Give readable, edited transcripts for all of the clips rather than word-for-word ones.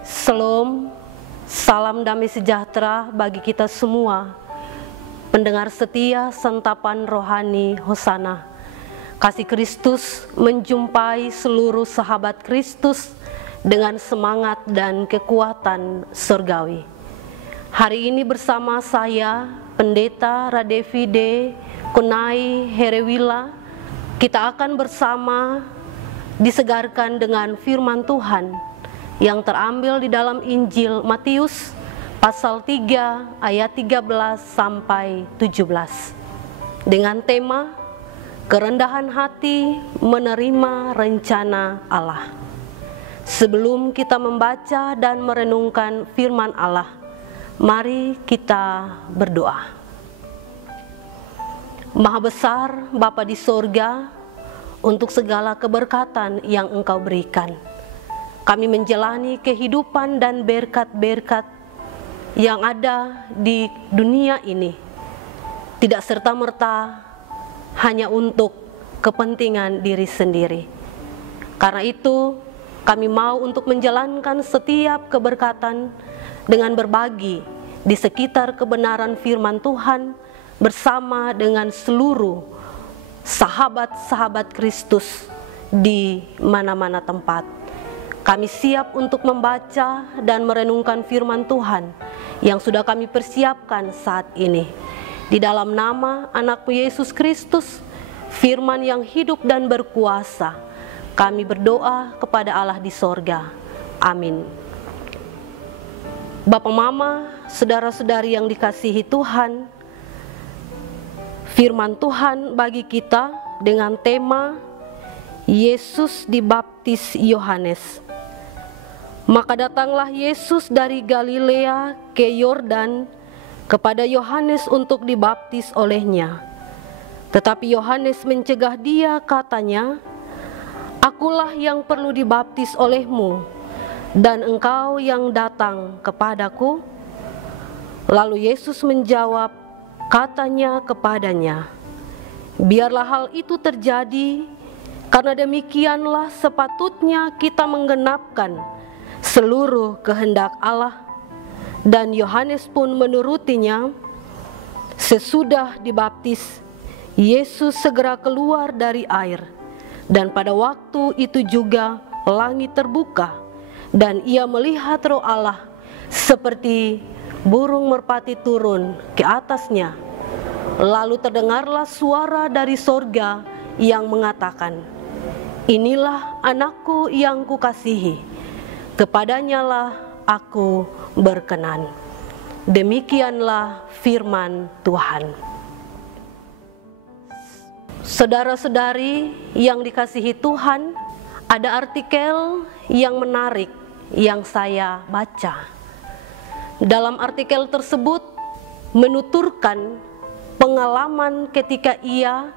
Shalom, salam damai sejahtera bagi kita semua. Pendengar setia santapan rohani Hosana. Kasih Kristus menjumpai seluruh sahabat Kristus dengan semangat dan kekuatan surgawi. Hari ini bersama saya, Pendeta Radevi D. Kunai Herewila, kita akan bersama disegarkan dengan firman Tuhan yang terambil di dalam Injil Matius pasal 3 ayat 13 sampai 17 dengan tema kerendahan hati menerima rencana Allah. Sebelum kita membaca dan merenungkan firman Allah, mari kita berdoa. Maha besar Bapa di sorga, untuk segala keberkatan yang Engkau berikan, kami menjalani kehidupan dan berkat-berkat yang ada di dunia ini tidak serta-merta hanya untuk kepentingan diri sendiri. Karena itu kami mau untuk menjalankan setiap keberkatan dengan berbagi di sekitar kebenaran firman Tuhan bersama dengan seluruh sahabat-sahabat Kristus di mana-mana tempat. Kami siap untuk membaca dan merenungkan firman Tuhan yang sudah kami persiapkan saat ini. Di dalam nama Anak-Mu Yesus Kristus, firman yang hidup dan berkuasa, kami berdoa kepada Allah di sorga. Amin. Bapak, Mama, saudara-saudari yang dikasihi Tuhan, firman Tuhan bagi kita dengan tema Yesus dibaptis Yohanes. Maka datanglah Yesus dari Galilea ke Yordan kepada Yohanes untuk dibaptis olehnya. Tetapi Yohanes mencegah dia, katanya, "Akulah yang perlu dibaptis olehmu, dan engkau yang datang kepadaku?" Lalu Yesus menjawab, katanya kepadanya, "Biarlah hal itu terjadi, karena demikianlah sepatutnya kita menggenapkan seluruh kehendak Allah." Dan Yohanes pun menurutinya. Sesudah dibaptis, Yesus segera keluar dari air, dan pada waktu itu juga langit terbuka, dan ia melihat Roh Allah seperti burung merpati turun ke atasnya. Lalu terdengarlah suara dari sorga yang mengatakan, "Inilah anakku yang kukasihi, kepadanyalah aku berkenan." Demikianlah firman Tuhan. Saudara-saudari yang dikasihi Tuhan, ada artikel yang menarik yang saya baca. Dalam artikel tersebut menuturkan pengalaman ketika ia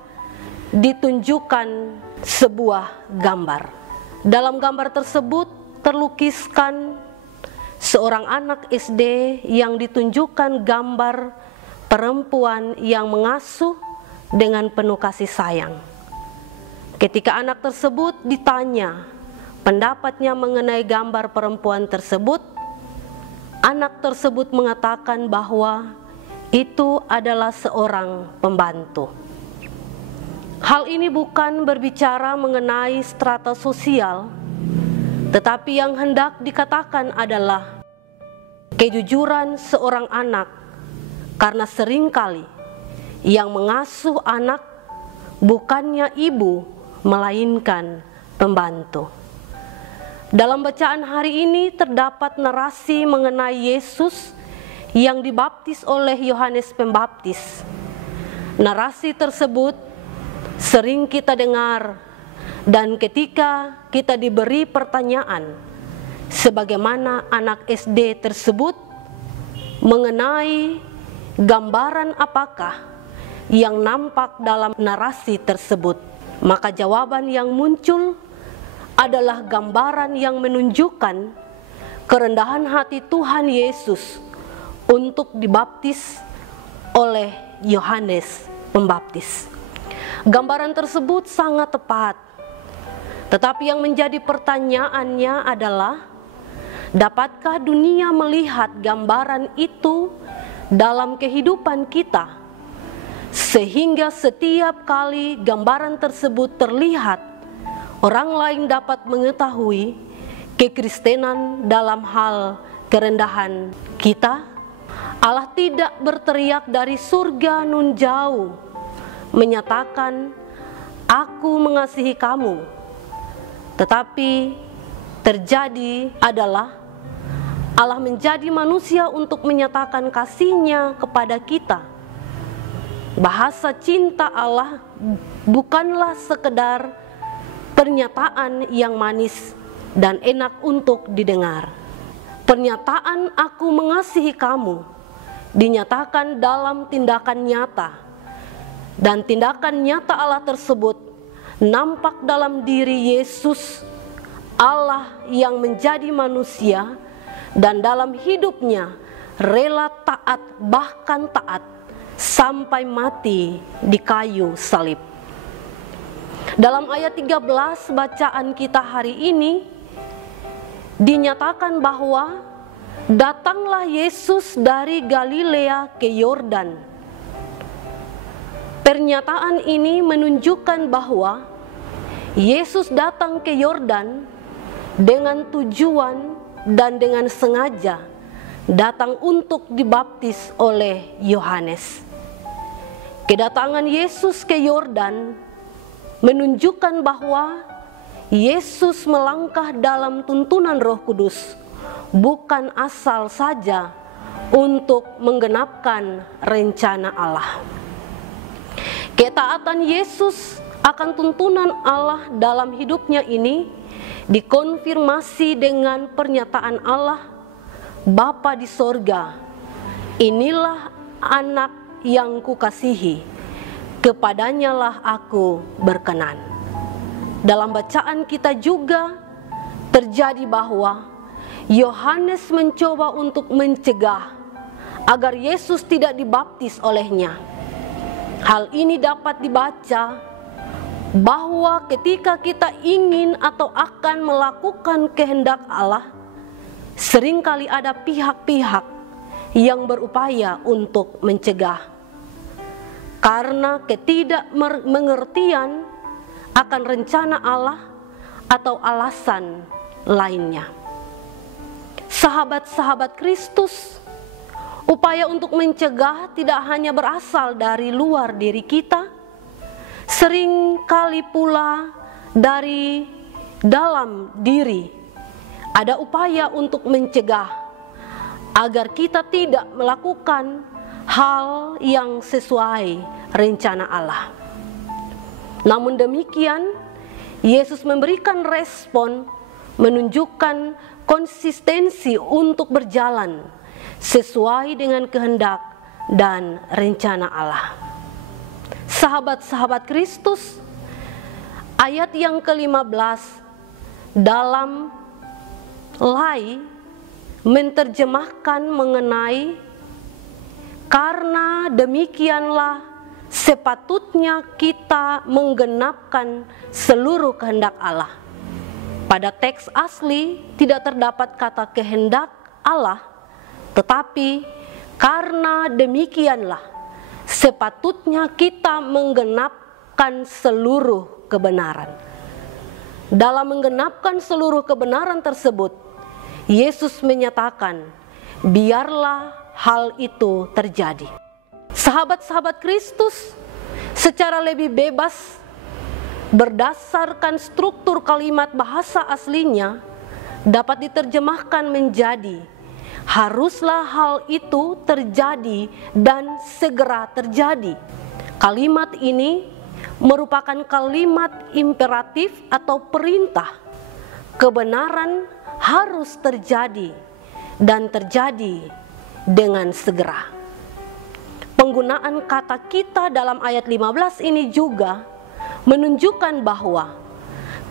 ditunjukkan sebuah gambar. Dalam gambar tersebut terlukiskan seorang anak SD yang ditunjukkan gambar perempuan yang mengasuh dengan penuh kasih sayang. Ketika anak tersebut ditanya pendapatnya mengenai gambar perempuan tersebut, anak tersebut mengatakan bahwa itu adalah seorang pembantu. Hal ini bukan berbicara mengenai strata sosial, tetapi yang hendak dikatakan adalah kejujuran seorang anak, karena seringkali yang mengasuh anak bukannya ibu, melainkan pembantu. Dalam bacaan hari ini terdapat narasi mengenai Yesus yang dibaptis oleh Yohanes Pembaptis. Narasi tersebut sering kita dengar, dan ketika kita diberi pertanyaan sebagaimana anak SD tersebut mengenai gambaran apakah yang nampak dalam narasi tersebut, maka jawaban yang muncul adalah gambaran yang menunjukkan kerendahan hati Tuhan Yesus untuk dibaptis oleh Yohanes Pembaptis. Gambaran tersebut sangat tepat, tetapi yang menjadi pertanyaannya adalah Dapatkah dunia melihat gambaran itu dalam kehidupan kita, sehingga setiap kali gambaran tersebut terlihat, orang lain dapat mengetahui kekristenan dalam hal kerendahan kita? Allah tidak berteriak dari surga nun jauh, menyatakan, "Aku mengasihi kamu." Tetapi terjadi adalah Allah menjadi manusia untuk menyatakan kasih-Nya kepada kita. Bahasa cinta Allah bukanlah sekedar pernyataan yang manis dan enak untuk didengar. Pernyataan "aku mengasihi kamu" dinyatakan dalam tindakan nyata, dan tindakan nyata Allah tersebut nampak dalam diri Yesus, Allah yang menjadi manusia, dan dalam hidupnya rela taat, bahkan taat sampai mati di kayu salib. Dalam ayat 13 bacaan kita hari ini dinyatakan bahwa datanglah Yesus dari Galilea ke Yordan. Pernyataan ini menunjukkan bahwa Yesus datang ke Yordan dengan tujuan dan dengan sengaja datang untuk dibaptis oleh Yohanes. Kedatangan Yesus ke Yordan menunjukkan bahwa Yesus melangkah dalam tuntunan Roh Kudus, bukan asal saja untuk menggenapkan rencana Allah. Ketaatan Yesus akan tuntunan Allah dalam hidupnya ini dikonfirmasi dengan pernyataan Allah, Bapa di sorga, "Inilah anak yang kukasihi, kepadanya lah aku berkenan." Dalam bacaan kita juga terjadi bahwa Yohanes mencoba untuk mencegah agar Yesus tidak dibaptis olehnya. Hal ini dapat dibaca bahwa ketika kita ingin atau akan melakukan kehendak Allah, seringkali ada pihak-pihak yang berupaya untuk mencegah karena ketidakmengertian akan rencana Allah atau alasan lainnya. Sahabat-sahabat Kristus, upaya untuk mencegah tidak hanya berasal dari luar diri kita, sering kali pula dari dalam diri ada upaya untuk mencegah agar kita tidak melakukan hal yang sesuai rencana Allah. Namun demikian, Yesus memberikan respon, menunjukkan konsistensi untuk berjalan sesuai dengan kehendak dan rencana Allah. Sahabat-sahabat Kristus, ayat yang ke-15 dalam Lai menerjemahkan mengenai karena demikianlah sepatutnya kita menggenapkan seluruh kehendak Allah. Pada teks asli tidak terdapat kata kehendak Allah, tetapi karena demikianlah sepatutnya kita menggenapkan seluruh kebenaran. Dalam menggenapkan seluruh kebenaran tersebut, Yesus menyatakan, biarlah hal itu terjadi. Sahabat-sahabat Kristus, secara lebih bebas, berdasarkan struktur kalimat bahasa aslinya, dapat diterjemahkan menjadi, haruslah hal itu terjadi dan segera terjadi. Kalimat ini merupakan kalimat imperatif atau perintah. Kebenaran harus terjadi dan terjadi dengan segera. Penggunaan kata kita dalam ayat 15 ini juga menunjukkan bahwa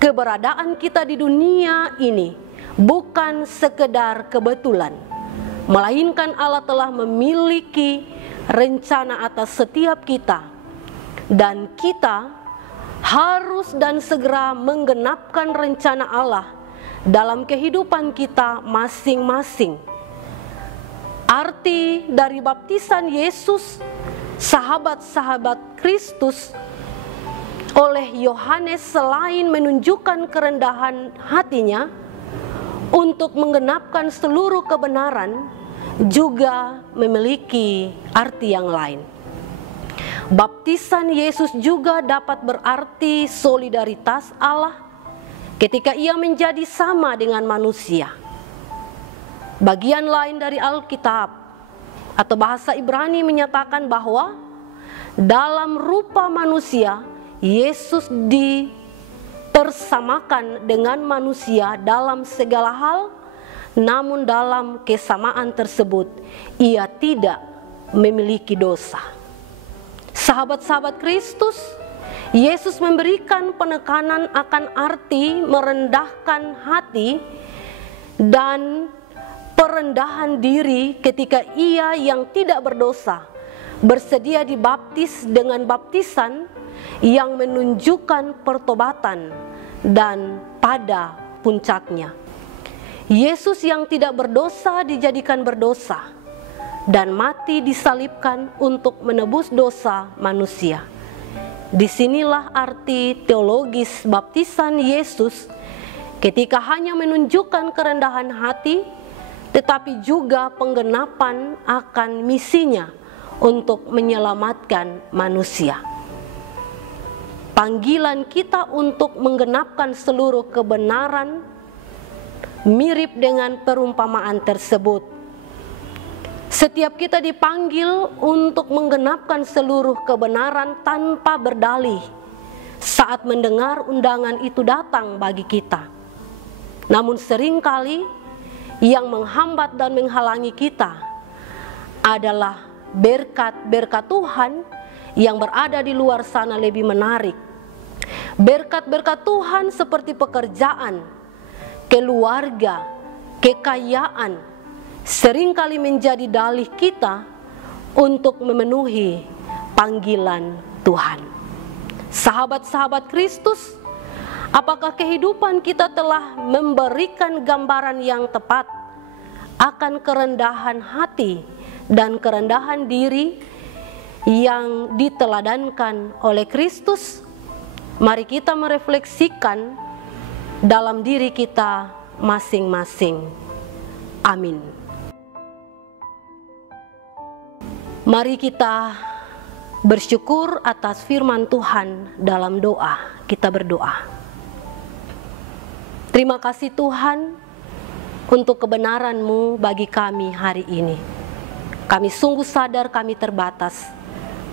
keberadaan kita di dunia ini bukan sekedar kebetulan, melainkan Allah telah memiliki rencana atas setiap kita, dan kita harus dan segera menggenapkan rencana Allah dalam kehidupan kita masing-masing. Arti dari baptisan Yesus, sahabat-sahabat Kristus, oleh Yohanes selain menunjukkan kerendahan hatinya untuk menggenapkan seluruh kebenaran, juga memiliki arti yang lain. Baptisan Yesus juga dapat berarti solidaritas Allah ketika ia menjadi sama dengan manusia. Bagian lain dari Alkitab atau bahasa Ibrani menyatakan bahwa dalam rupa manusia, Yesus dipersamakan dengan manusia dalam segala hal, namun dalam kesamaan tersebut ia tidak memiliki dosa. Sahabat-sahabat Kristus, Yesus memberikan penekanan akan arti merendahkan hati dan perendahan diri ketika ia yang tidak berdosa bersedia dibaptis dengan baptisan yang menunjukkan pertobatan, dan pada puncaknya Yesus yang tidak berdosa dijadikan berdosa dan mati disalibkan untuk menebus dosa manusia. Disinilah arti teologis baptisan Yesus ketika hanya menunjukkan kerendahan hati, tetapi juga penggenapan akan misinya untuk menyelamatkan manusia. Panggilan kita untuk menggenapkan seluruh kebenaran mirip dengan perumpamaan tersebut. Setiap kita dipanggil untuk menggenapkan seluruh kebenaran tanpa berdalih saat mendengar undangan itu datang bagi kita. Namun seringkali yang menghambat dan menghalangi kita adalah berkat-berkat Tuhan yang berada di luar sana lebih menarik. Berkat-berkat Tuhan seperti pekerjaan, keluarga, kekayaan seringkali menjadi dalih kita untuk memenuhi panggilan Tuhan. Sahabat-sahabat Kristus, apakah kehidupan kita telah memberikan gambaran yang tepat akan kerendahan hati dan kerendahan diri yang diteladankan oleh Kristus? Mari kita merefleksikan dalam diri kita masing-masing. Amin. Mari kita bersyukur atas firman Tuhan dalam doa. Kita berdoa. Terima kasih Tuhan untuk kebenaran-Mu bagi kami hari ini. Kami sungguh sadar kami terbatas,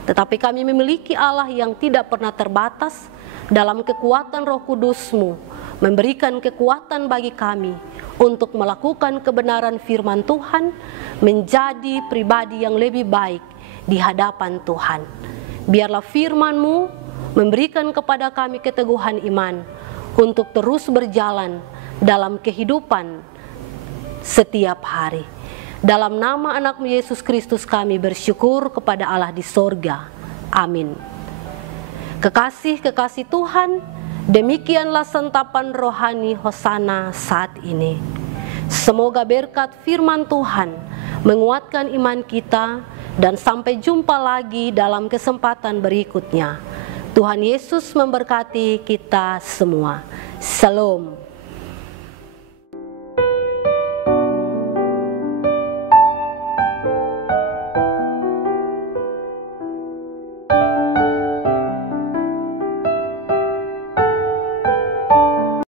tetapi kami memiliki Allah yang tidak pernah terbatas. Dalam kekuatan Roh Kudus-Mu memberikan kekuatan bagi kami untuk melakukan kebenaran firman Tuhan, menjadi pribadi yang lebih baik di hadapan Tuhan. Biarlah firman-Mu memberikan kepada kami keteguhan iman untuk terus berjalan dalam kehidupan setiap hari. Dalam nama anak-Mu Yesus Kristus kami bersyukur kepada Allah di sorga. Amin. Kekasih-kekasih Tuhan, demikianlah sentapan rohani Hosana saat ini. Semoga berkat firman Tuhan menguatkan iman kita, dan sampai jumpa lagi dalam kesempatan berikutnya. Tuhan Yesus memberkati kita semua. Shalom.